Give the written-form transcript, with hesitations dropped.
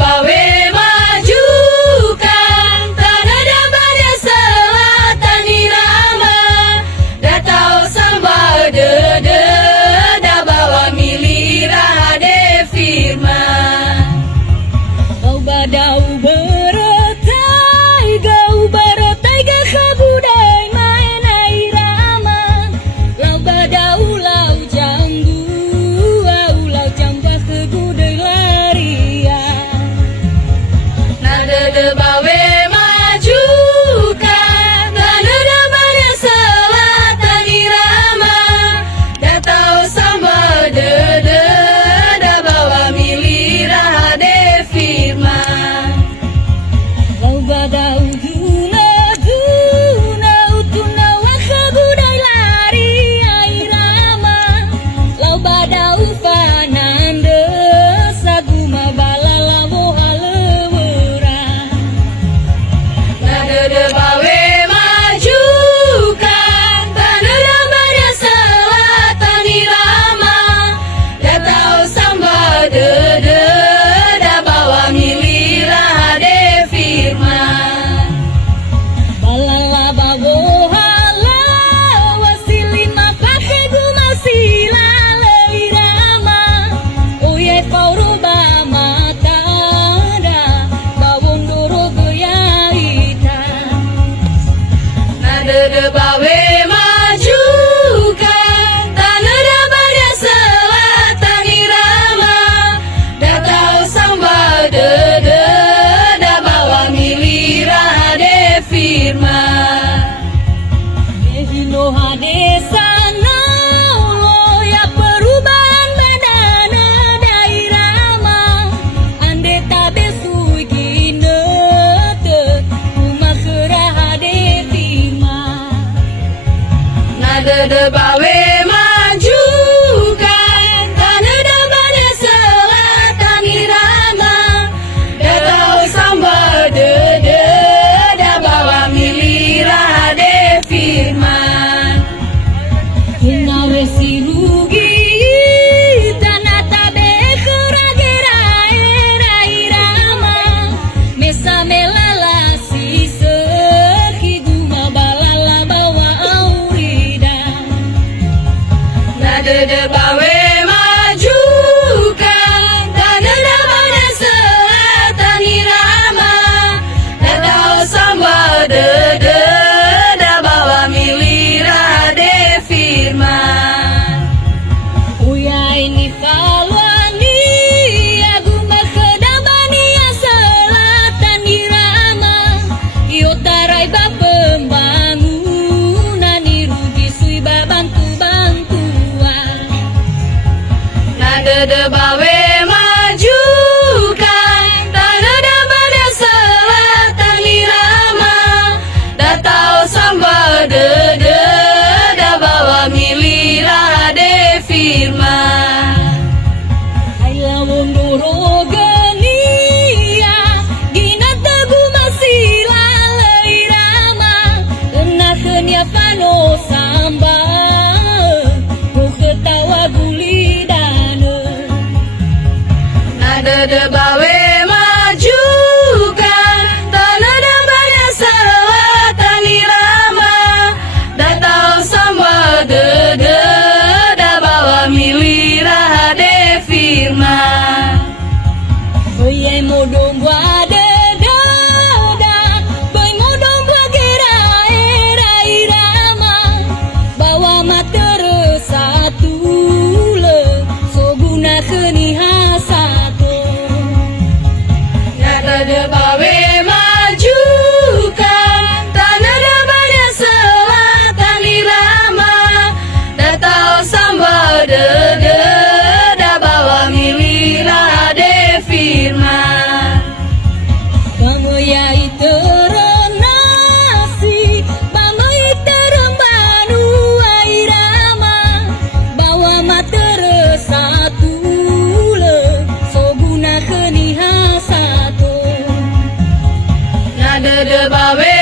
bawe majukan tanah pada selatan irama datau sambal dede da bawa milira de firman Kau badau berotai ga kabudai main irama lau badau lau jambu lau jambah ke gudai laria nada de bawe majukan tanah pada selatan irama datau sambal dede da bawa milira de firman lau badau tuna kabudai laria irama lau badau fanande saguma balalamo halewera nada de bawe majukan tanah pada selatan irama datau sambal dede da bawa milira de firman balala babohala wasilin mapake gumasila leirama oye pauruba matada bawong doro goyaita nada de bawe majukan tanah pada selatan irama datau sambal dede da bawa milira de firman Hino hadesana ya perubahan badana dairama ande tabe suginete rumah kerah hadetima nada de bawe majukan tanah pada selatan irama datau sambal dede da bawa milira de firman Hinawe sirugi tanah tabe keragera era irama mesa melala si sekiguma balala bawa aurida nada de bawe majukan tanah pada selatan irama datau sambal dede da bawa milira de firman Uya ini kalwani aguma kedabani selatan irama iotarai pembangunan irugi sui bantu-bantuan nada de bawe majukan tanah pada selatan irama datau sambal dede da bawa milira de firman Ailawong dorogania gina tagu masila leirama kena kenia pano samba ku ketawa gulidana nada de bawe majukan tanah pada selatan irama datau sambal dede da bawa milira de firman Oye modong ada dada Boy modong gera era irama bawa matere satu le so guna keni hasato nada de bawe majukan tanah pada selatan irama datau sambal dede da bawa milira de firman Bamoya iterenasi Bamoy terembanu irama bawa matere satu le so guna keni hasato nada de bawe